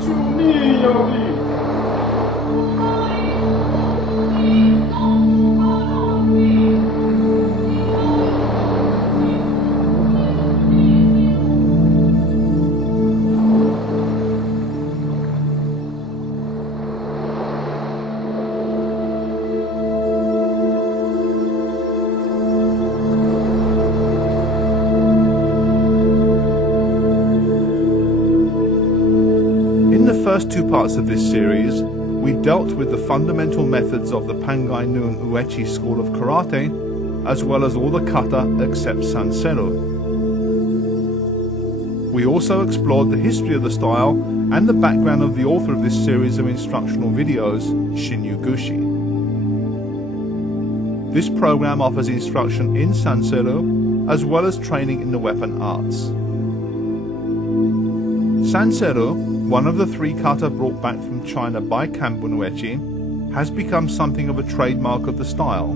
천춘이 여기 In the first two parts of this series, we dealt with the fundamental methods of the Pangai Noon Uechi school of karate, as well as all the kata except Sanseru. We also explored the history of the style and the background of the author of this series of instructional videos, Shinyu Gushi. This program offers instruction in Sanseru, as well as training in the weapon arts. Sanseru, one of the three kata brought back from China by Kambun uechi, has become something of a trademark of the style.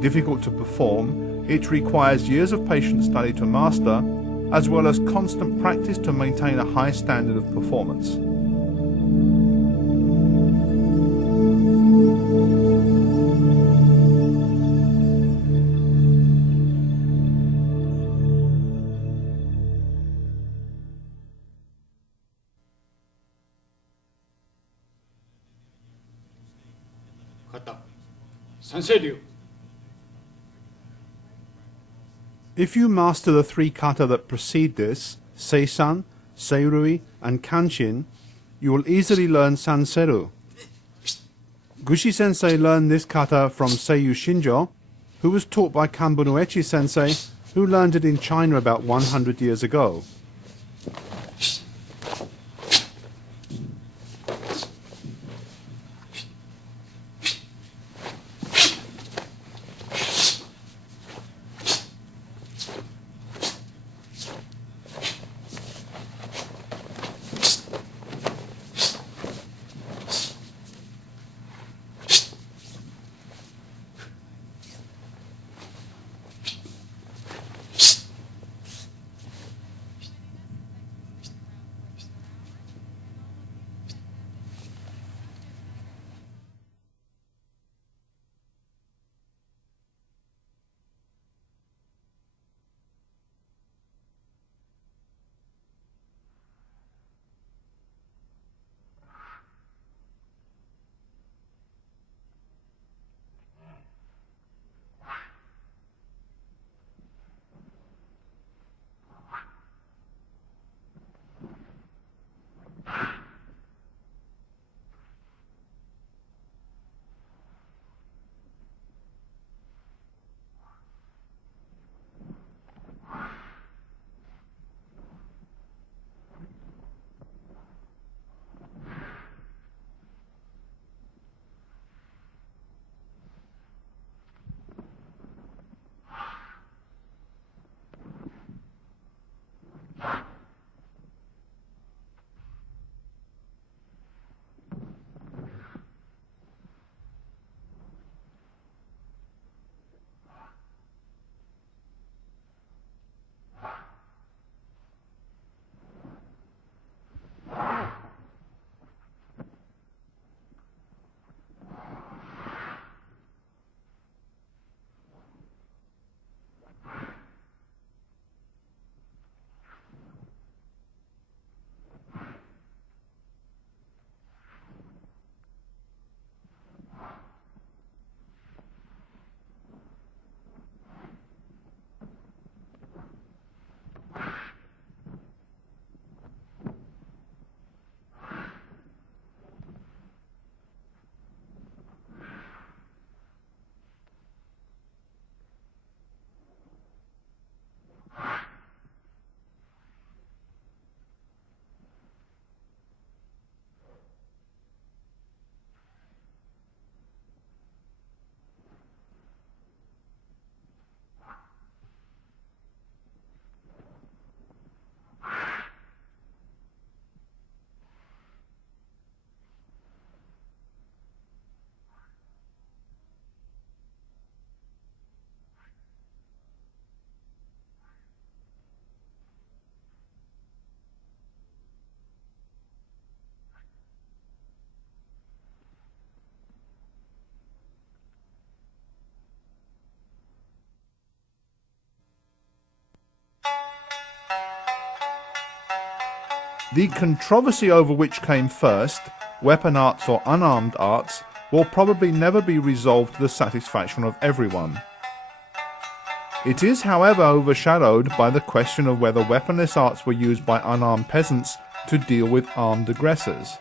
Difficult to perform, it requires years of patient study to master, as well as constant practice to maintain a high standard of performance. If you master the three kata that precede this, Seisan, Seirui, and Kanshin, you will easily learn Sanseru. Gushi Sensei learned this kata from Seiyu Shinjo, who was taught by Kambun uechi Sensei, who learned it in China about 100 years ago. The controversy over which came first, weapon arts or unarmed arts, will probably never be resolved to the satisfaction of everyone. It is, however, overshadowed by the question of whether weaponless arts were used by unarmed peasants to deal with armed aggressors.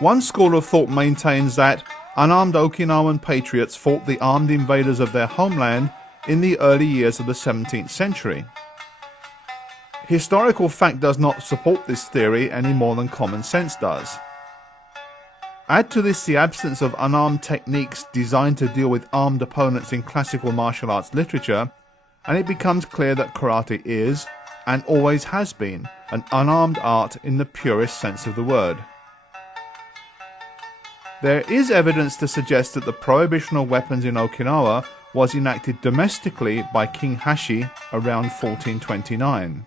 One school of thought maintains that unarmed Okinawan patriots fought the armed invaders of their homeland in the early years of the 17th century. Historical fact does not support this theory any more than common sense does. Add to this the absence of unarmed techniques designed to deal with armed opponents in classical martial arts literature, and it becomes clear that karate is, and always has been, an unarmed art in the purest sense of the word. There is evidence to suggest that the prohibition of weapons in Okinawa was enacted domestically by King Hashi around 1429.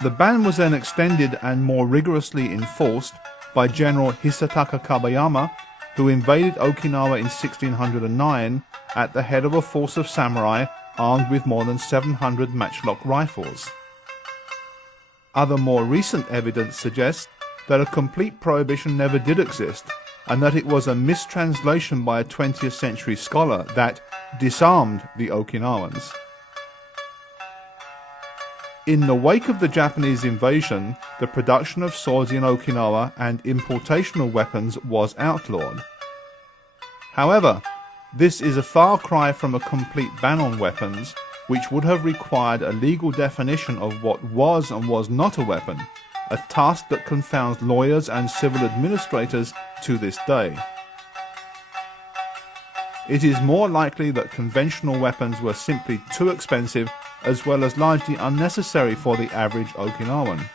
The ban was then extended and more rigorously enforced by General Hisataka Kabayama, who invaded Okinawa in 1609 at the head of a force of samurai armed with more than 700 matchlock rifles. Other more recent evidence suggests that a complete prohibition never did exist, and that it was a mistranslation by a 20th century scholar that disarmed the Okinawans. In the wake of the Japanese invasion, the production of swords in Okinawa and importation of weapons was outlawed. However, this is a far cry from a complete ban on weapons, which would have required a legal definition of what was and was not a weapon, a task that confounds lawyers and civil administrators to this day. It is more likely that conventional weapons were simply too expensive as well as largely unnecessary for the average Okinawan.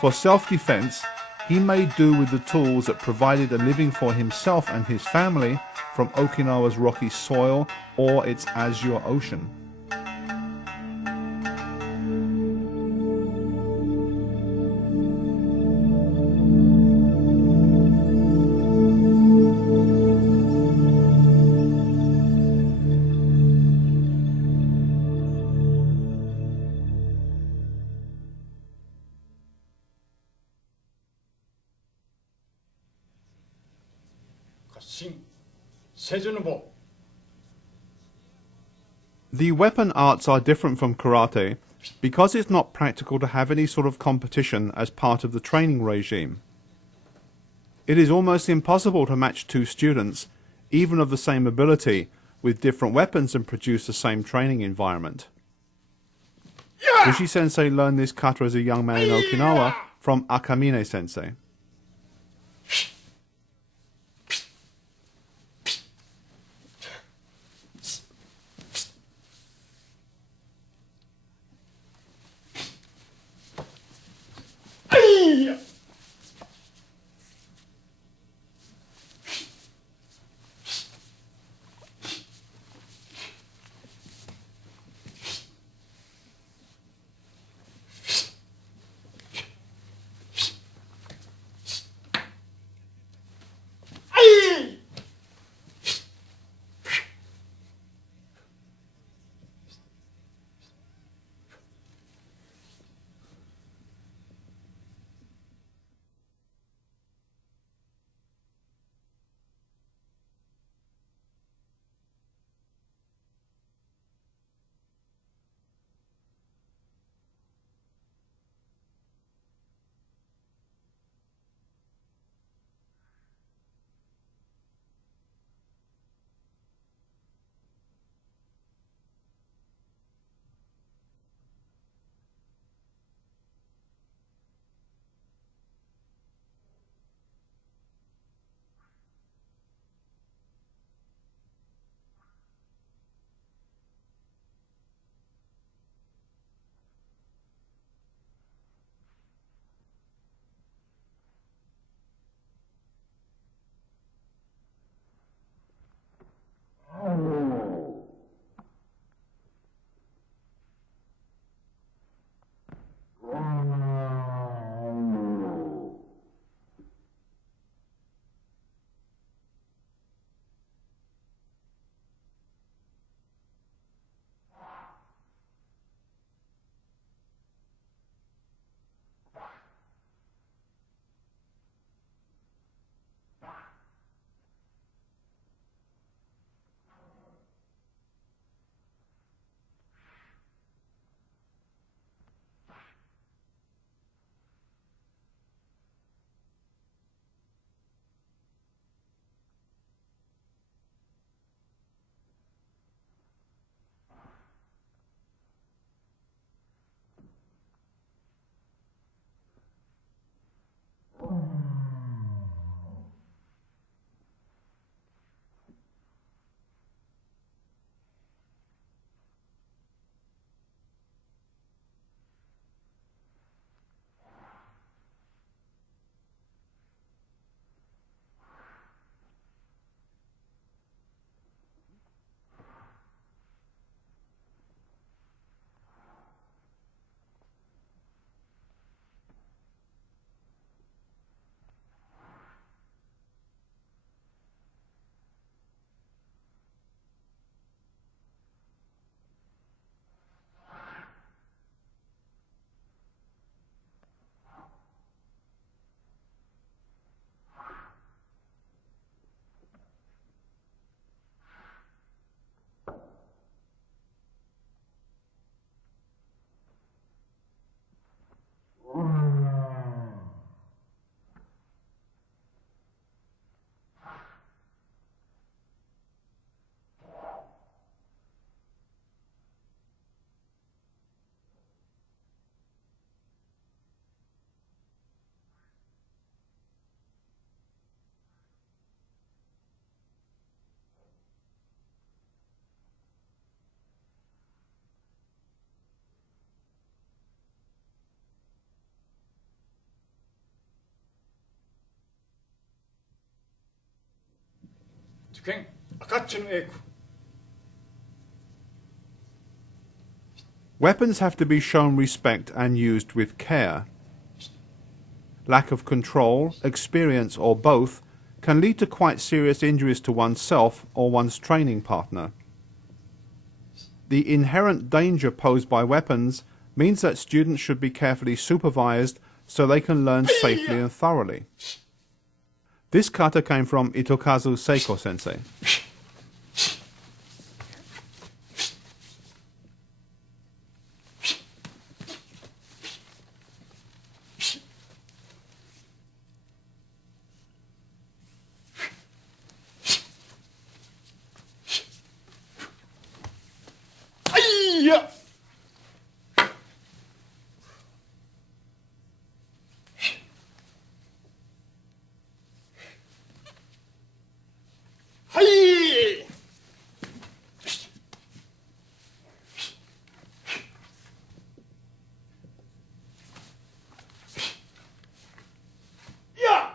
For self-defense, he made do with the tools that provided a living for himself and his family from Okinawa's rocky soil or its azure ocean. The weapon arts are different from karate because it's not practical to have any sort of competition as part of the training regime. It is almost impossible to match two students, even of the same ability, with different weapons and produce the same training environment. Ushi-sensei learned this kata as a young man in Okinawa from Akamine-sensei. 주행 아카츠노 에쿠. Weapons have to be shown respect and used with care. Lack of control, experience, or both can lead to quite serious injuries to oneself or one's training partner. The inherent danger posed by weapons means that students should be carefully supervised so they can learn safely and thoroughly. This kata came from Itokazu Seiko sensei. Yeah. Hi. Yeah.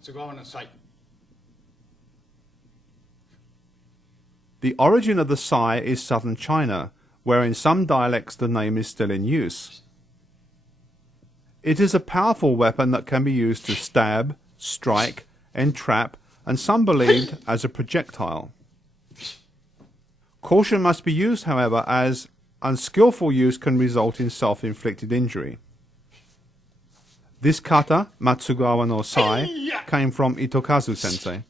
松川の際 The origin of the sai is southern China, where in some dialects the name is still in use. It is a powerful weapon that can be used to stab, strike, entrap, and some believed as a projectile. Caution must be used, however, as unskillful use can result in self-inflicted injury. This kata, Matsugawa no sai, came from Itokazu sensei.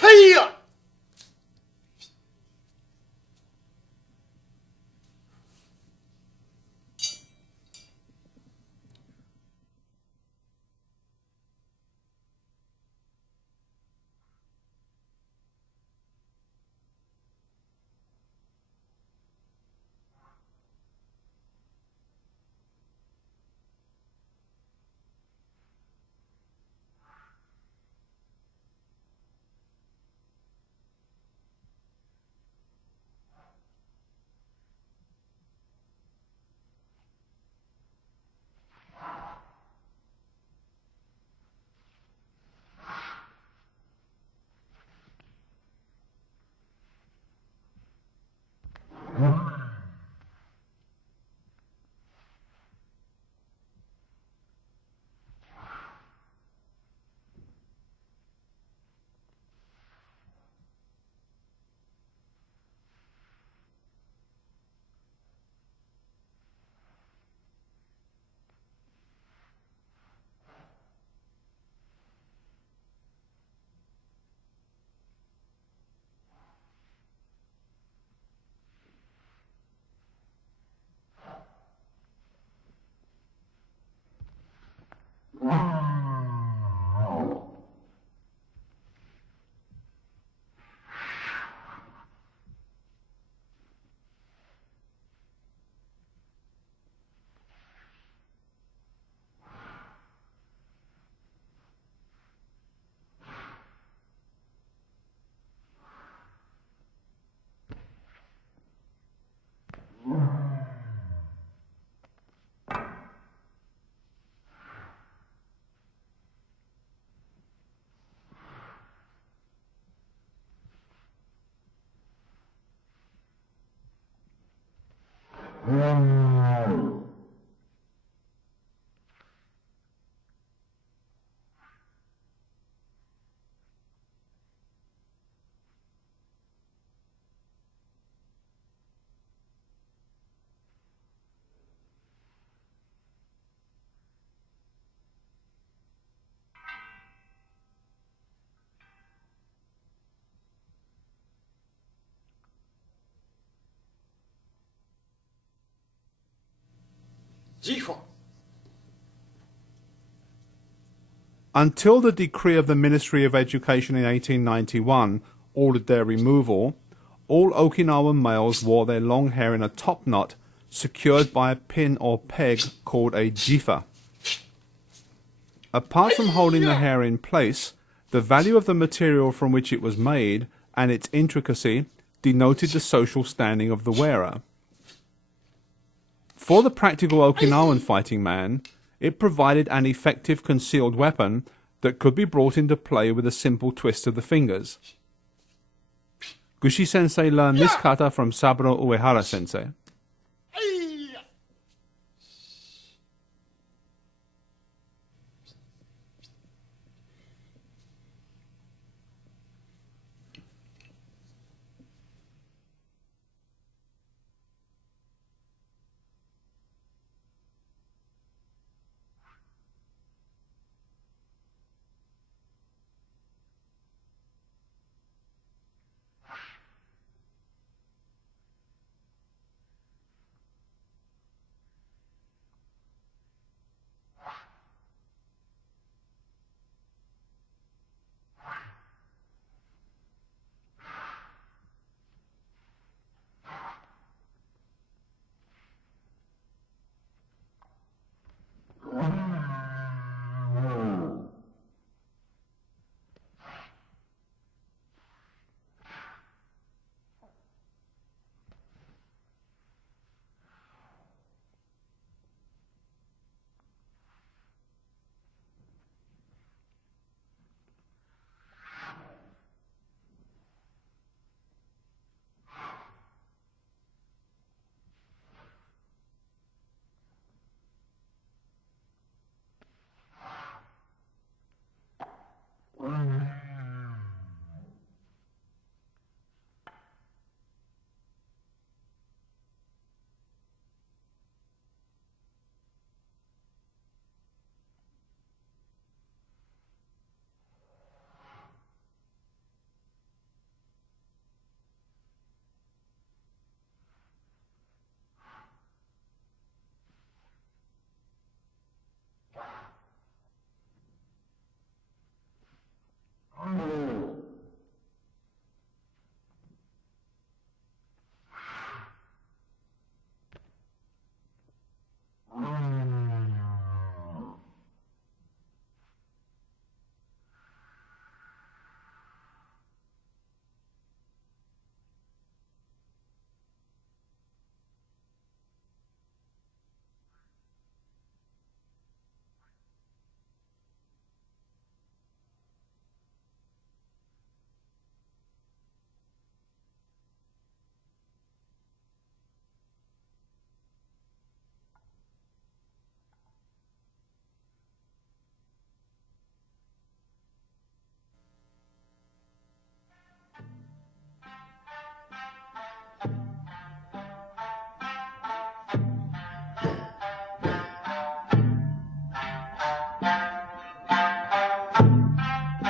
Hiya! Jiho. Until the decree of the Ministry of Education in 1891 ordered their removal, all Okinawan males wore their long hair in a top knot secured by a pin or peg called a jifa. Apart from holding the hair in place, the value of the material from which it was made and its intricacy denoted the social standing of the wearer. For the practical Okinawan fighting man, it provided an effective concealed weapon that could be brought into play with a simple twist of the fingers. Gushi sensei learned this kata from Saburo Uehara sensei.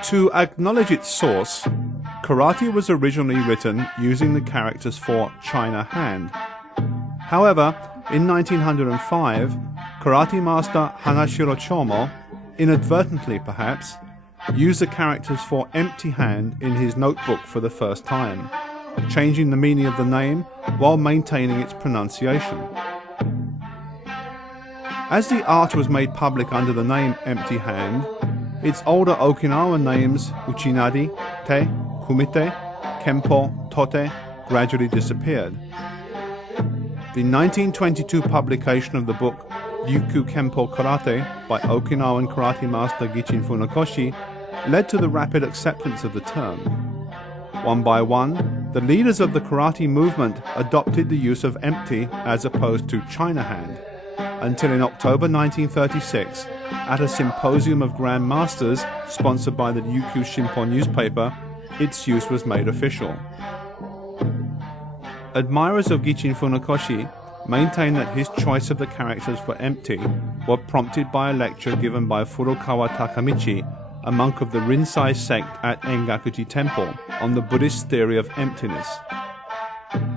To acknowledge its source, karate was originally written using the characters for China hand. However, in 1905, karate master Hanashiro Chomo, inadvertently perhaps, used the characters for empty hand in his notebook for the first time, changing the meaning of the name while maintaining its pronunciation. As the art was made public under the name Empty Hand, its older Okinawan names Uchinadi, Te, Kumite, Kempo, Tote gradually disappeared. The 1922 publication of the book Ryukyu Kempo Karate by Okinawan karate master Gichin Funakoshi led to the rapid acceptance of the term. One by one, the leaders of the karate movement adopted the use of empty as opposed to China hand, until in October 1936, at a symposium of Grand Masters sponsored by the Ryukyu Shinpo newspaper, its use was made official. Admirers of Gichin Funakoshi maintain that his choice of the characters for empty were prompted by a lecture given by Furukawa Takamichi, a monk of the Rinzai sect at Engakuji Temple, on the Buddhist theory of emptiness.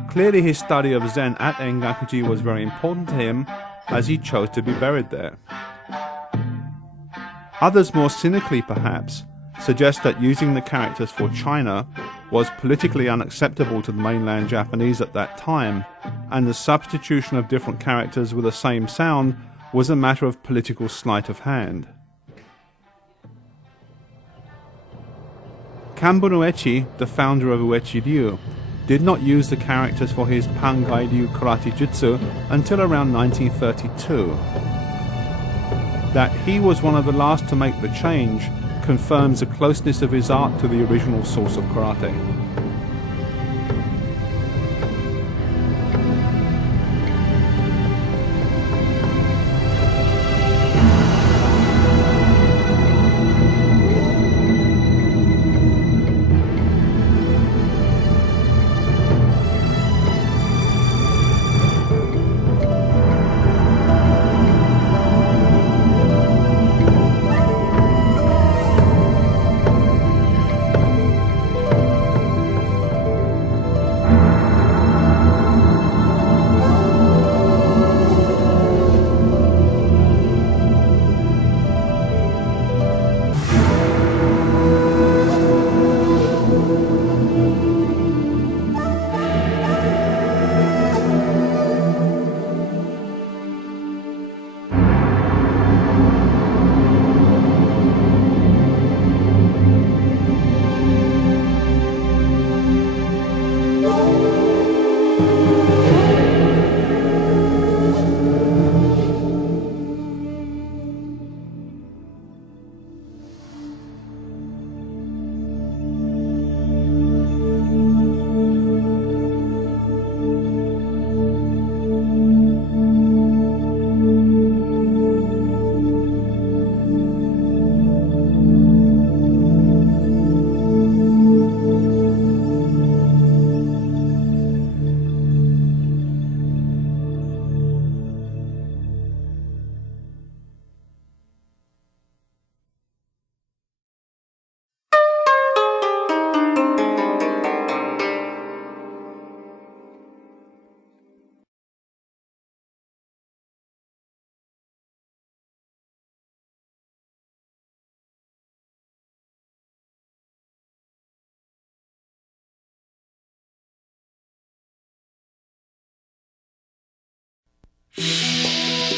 Clearly his study of Zen at Engakuji was very important to him, as he chose to be buried there. Others, more cynically perhaps, suggest that using the characters for China was politically unacceptable to the mainland Japanese at that time, and the substitution of different characters with the same sound was a matter of political sleight of hand. Kanbun Uechi, the founder of Uechi Ryu, did not use the characters for his Pangai Ryu karate jutsu until around 1932. That he was one of the last to make the change confirms the closeness of his art to the original source of karate.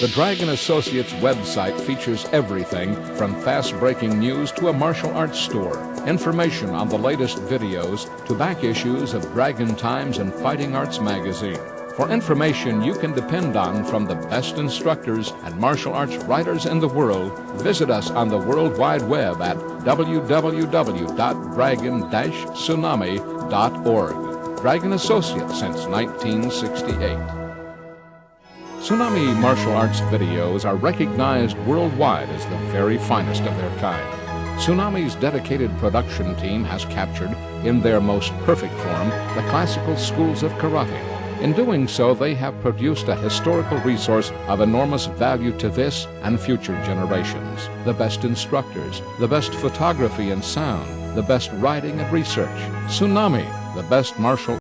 The Dragon Associates website features everything from fast-breaking news to a martial arts store, information on the latest videos to back issues of Dragon Times and Fighting Arts magazine. For information you can depend on from the best instructors and martial arts writers in the world, visit us on the World Wide Web at www.dragon-tsunami.org. Dragon Associates since 1968. Tsunami martial arts videos are recognized worldwide as the very finest of their kind. Tsunami's dedicated production team has captured, in their most perfect form, the classical schools of karate. In doing so, they have produced a historical resource of enormous value to this and future generations. The best instructors, the best photography and sound, the best writing and research. Tsunami, the best martial